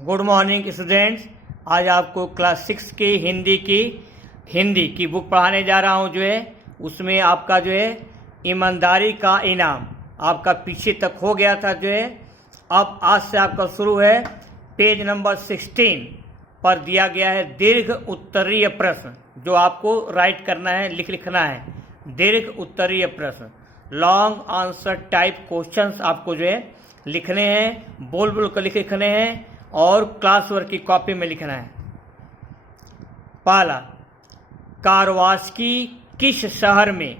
Good morning students. आज आपको class 6 की हिंदी की बुक पढ़ाने जा रहा हूं। उसमें आपका ईमानदारी का इनाम आपका पीछे तक हो गया था। अब आज से आपका शुरू है। पेज नंबर 16 पर दिया गया है दीर्घ उत्तरीय प्रश्न, जो आपको राइट करना है, लिखना है। दीर्घ उत्तरीय प्रश्न, लॉन्ग आंसर टाइप क्वेश्चंस आपको लिखने हैं, बोल बोल कर लिखने हैं और क्लास वर्क की कॉपी में लिखना है। पहला, कारवास्की किस शहर में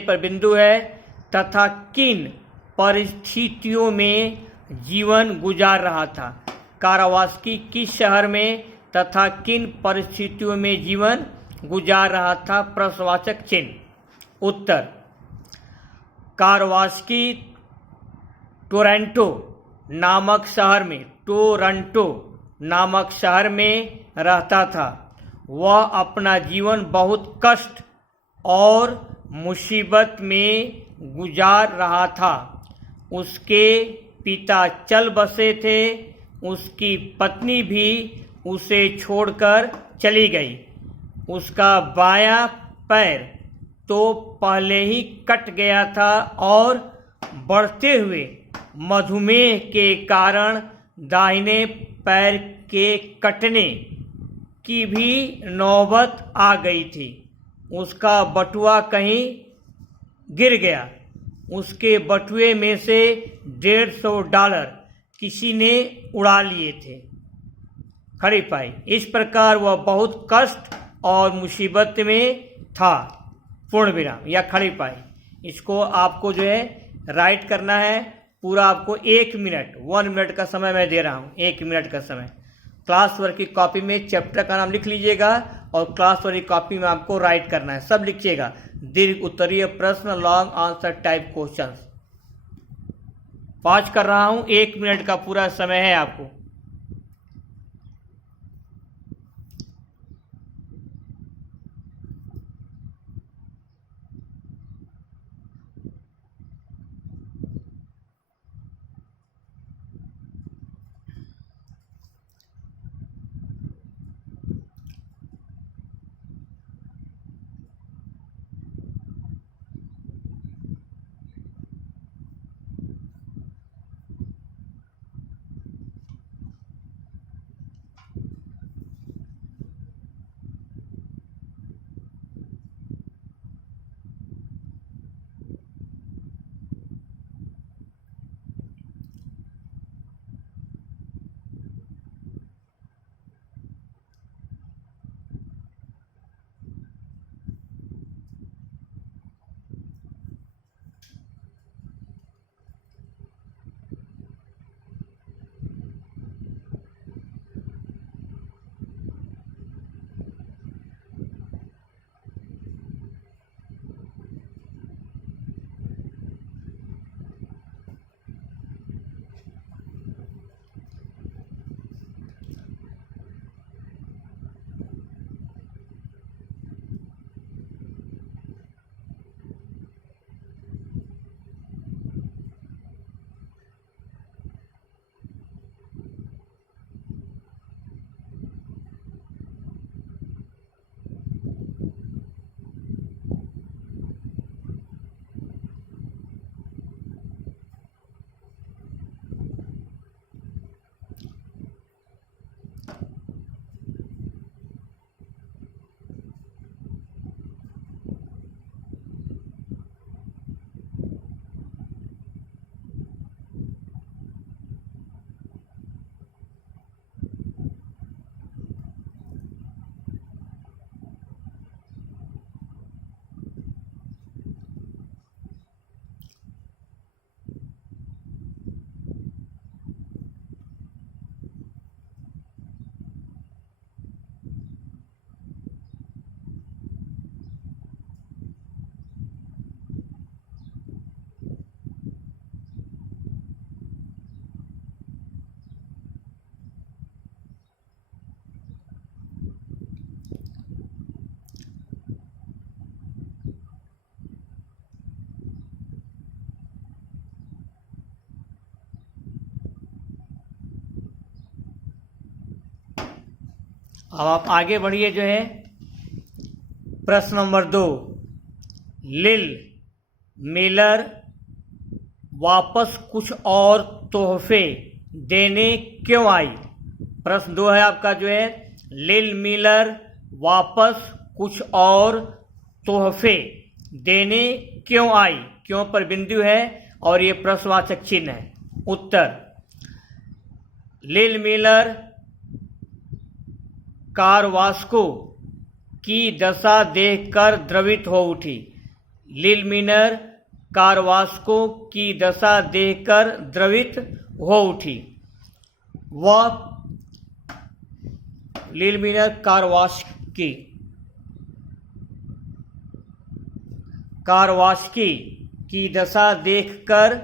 पर बिंदु है तथा किन परिस्थितियों में जीवन गुजार रहा था। कारवास्की किस शहर में तथा किन परिस्थितियों में जीवन गुजार रहा था। प्रश्नवाचक चिन्ह। उत्तर, कारवास्की टोरंटो नामक शहर में रहता था। वह अपना जीवन बहुत कष्ट और मुसीबत में गुजार रहा था। उसके पिता चल बसे थे। उसकी पत्नी भी उसे छोड़कर चली गई। उसका बायां पैर तो पहले ही कट गया था और बढ़ते हुए मधुमेह के कारण दाहिने पैर के कटने की भी नौबत आ गई थी। उसका बटुआ कहीं गिर गया। उसके बटुए में से $150 किसी ने उड़ा लिए थे। खड़ी पाई। इस प्रकार वह बहुत कष्ट और मुसीबत में था। पूर्ण विराम या खड़ी पाई। इसको आपको राइट करना है। पूरा आपको 1 मिनट का समय मैं दे रहा हूँ। 1 मिनट का समय। क्लास वर्क की कॉपी में चैप्टर का नाम लिख लीजिएगा और क्लास वर्क की कॉपी में आपको राइट करना है। सब लिखिएगा। दीर्घ उत्तरीय प्रश्न, long answer type questions. Pause कर रहा हूँ। 1 मिनट का पूरा समय है आपको। अब आप आगे बढ़िए जो है प्रश्न नंबर 2। लिल मिलर वापस कुछ और तोहफे देने क्यों आई? प्रश्न 2 है आपका जो है, लिल मिलर वापस कुछ और तोहफे देने क्यों आई? क्यों पर बिंदु है और ये प्रश्नवाचक चिन्ह है। उत्तर, लिल मिलर कारवास्को की दशा देखकर द्रवित हो उठी। लिल मिलर कारवास्को की दशा देखकर द्रवित हो उठी। वह लिल मिलर कारवास्की की दशा देखकर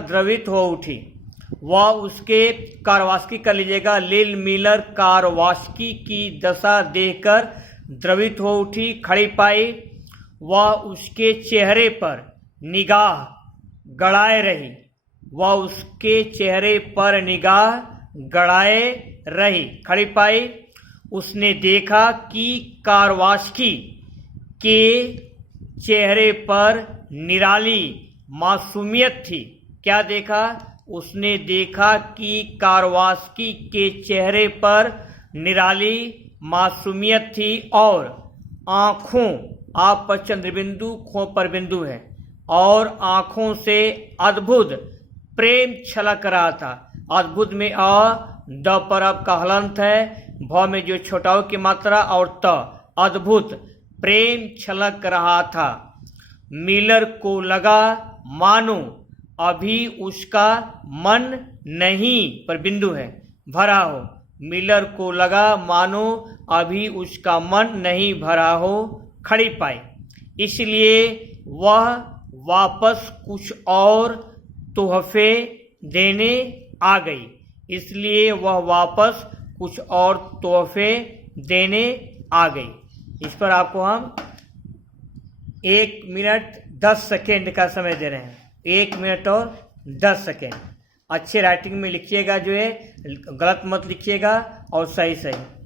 द्रवित हो उठी। वह उसके कारवास्की कर लीजिएगा, लिल मिलर कारवास्की की दशा देखकर द्रवित हो उठी, खड़ी पाई। वह उसके चेहरे पर निगाह गड़ाए रही। वह उसके चेहरे पर निगाह गड़ाए रही, खड़ी पाई। उसने देखा कि कारवास्की के चेहरे पर निराली मासूमियत थी। क्या देखा? उसने देखा कि कारवास्की के चेहरे पर निराली मासूमियत थी और आँखों, आप पर चंद्रबिंदु, खो पर बिंदु है, और आँखों से अद्भुत प्रेम छलक रहा था। अद्भुत में द पर आपका हलंत है, भ में जो छोटाओं की मात्रा और त। अद्भुत प्रेम छलक रहा था। मिलर को लगा मानो अभी उसका मन नहीं, पर बिंदु है, भरा हो। मिलर को लगा मानो अभी उसका मन नहीं भरा हो, खड़ी पाई। इसलिए वह वापस कुछ और तोहफे देने आ गई। इसलिए वह वापस कुछ और तोहफे देने आ गई। इस पर आपको हम 1 मिनट 10 सेकेंड का समय दे रहे हैं। 1 मिनट और 10 सेकेंड। अच्छे राइटिंग में लिखिएगा जो है, गलत मत लिखिएगा और सही सही।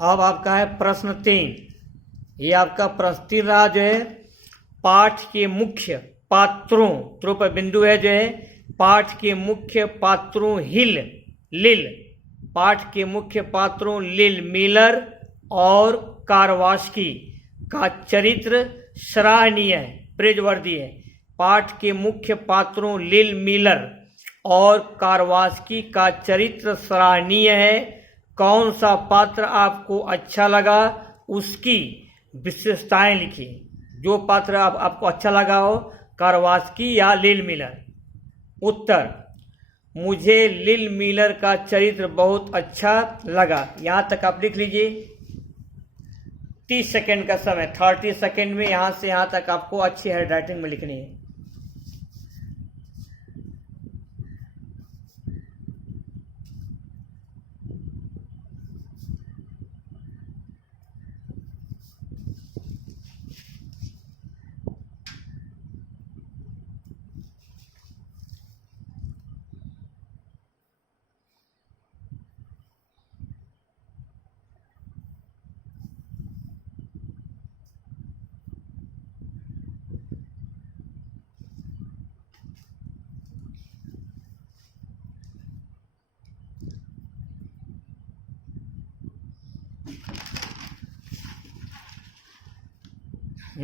अब आपका है प्रश्न 3। ये आपका प्रश्न 3 रहा जो है, पाठ के मुख्य पात्रों, त्रो पर बिंदु है जो है, पाठ के मुख्य पात्रों लिल, पाठ के मुख्य पात्रों लिल मिलर और कारवास्की का चरित्र सराहनीय है, प्रेजवर्दी है। पाठ के मुख्य पात्रों लिल मिलर और कारवास्की का चरित्र सराहनीय है। कौन सा पात्र आपको अच्छा लगा, उसकी विशेषताएं लिखिए। जो पात्र आपको अच्छा लगा हो, कारवास्की या लिल मिलर। उत्तर, मुझे लिल मिलर का चरित्र बहुत अच्छा लगा। यहाँ तक आप लिख लीजिए। 30 सेकेंड का समय, 30 सेकेंड में यहाँ से यहाँ तक आपको अच्छी हैंडराइटिंग में लिखनी है।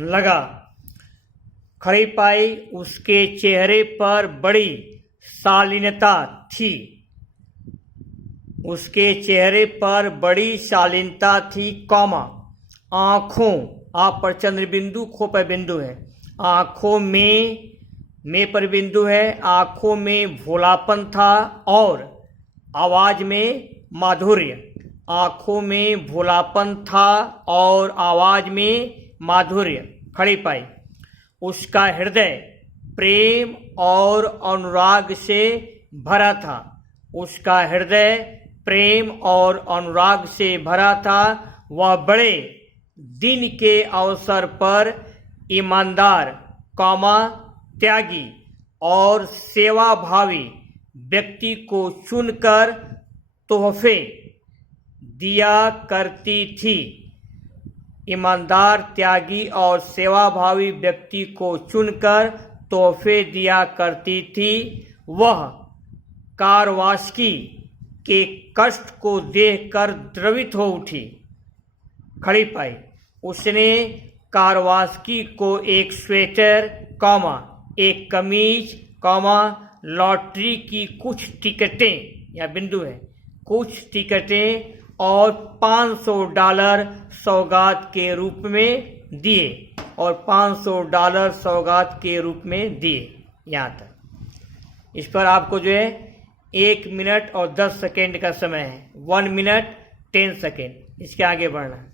लगा। खड़ी पाई, उसके चेहरे पर बड़ी शालीनता थी। उसके चेहरे पर बड़ी शालीनता थी, कौमा आँखों, आप पर चंद्र बिंदु, खो पर बिंदु है, आँखों में पर बिंदु है, आँखों में भोलापन था और आवाज में माधुर्य। आँखों में भोलापन था और आवाज में माधुर्य। खड़ी पाई, उसका हृदय प्रेम और अनुराग से भरा था। उसका हृदय प्रेम और अनुराग से भरा था। वह बड़े दिन के अवसर पर ईमानदार, त्यागी और सेवाभावी व्यक्ति को चुनकर तोहफे दिया करती थी। ईमानदार, त्यागी और सेवाभावी व्यक्ति को चुनकर तोहफे दिया करती थी। वह कारवास्की के कष्ट को देखकर द्रवित हो उठी। खड़ी पाई, उसने कारवास्की को एक स्वेटर, एक कमीज, लॉटरी की कुछ टिकटें या बिंदु है, कुछ टिकटें और $500 सौगात के रूप में दिए, और $500 सौगात के रूप में दिए। यहाँ तक। इस पर आपको जो है 1 मिनट और 10 सेकेंड का समय है। 1 मिनट 10 सेकेंड, इसके आगे बढ़ना।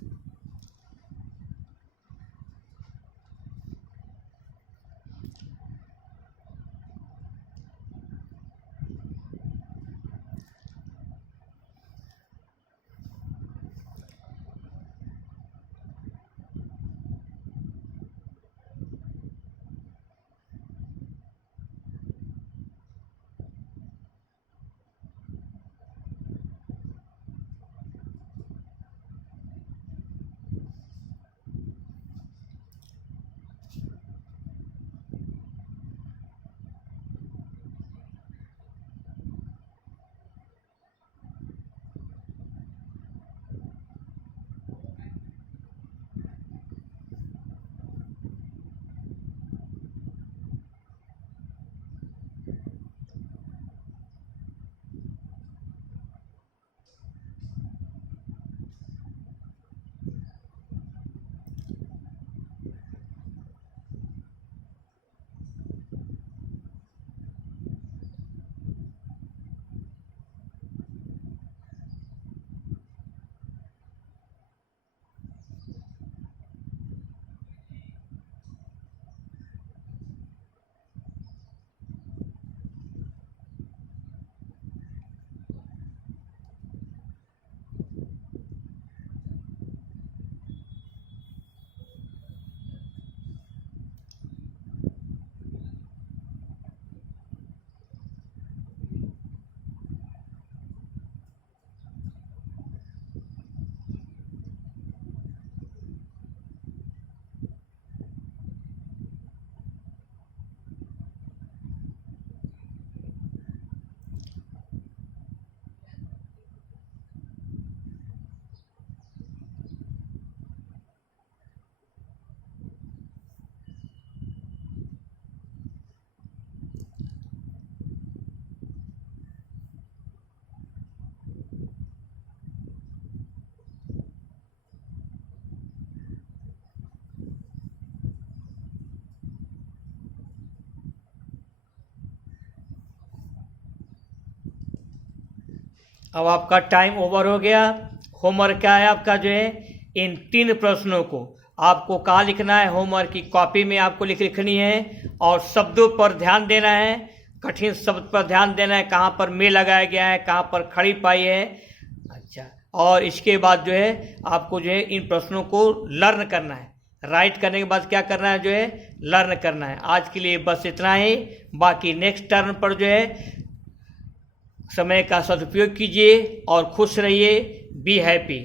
अब आपका टाइम ओवर हो गया। होमवर्क क्या है आपका जो है, इन 3 प्रश्नों को आपको कहाँ लिखना है, होमवर्क की कॉपी में आपको लिखनी है, और शब्दों पर ध्यान देना है, कठिन शब्द पर ध्यान देना है, कहाँ पर में लगाया गया है, कहाँ पर खड़ी पाई है। अच्छा, और इसके बाद जो है आपको जो है इन प्रश्नों को लर्न करना है। राइट करने के बाद क्या करना है, जो है लर्न करना है। आज के लिए बस इतना ही। बाकी नेक्स्ट टर्न पर जो है समय का सदुपयोग कीजिए और खुश रहिए। Be happy.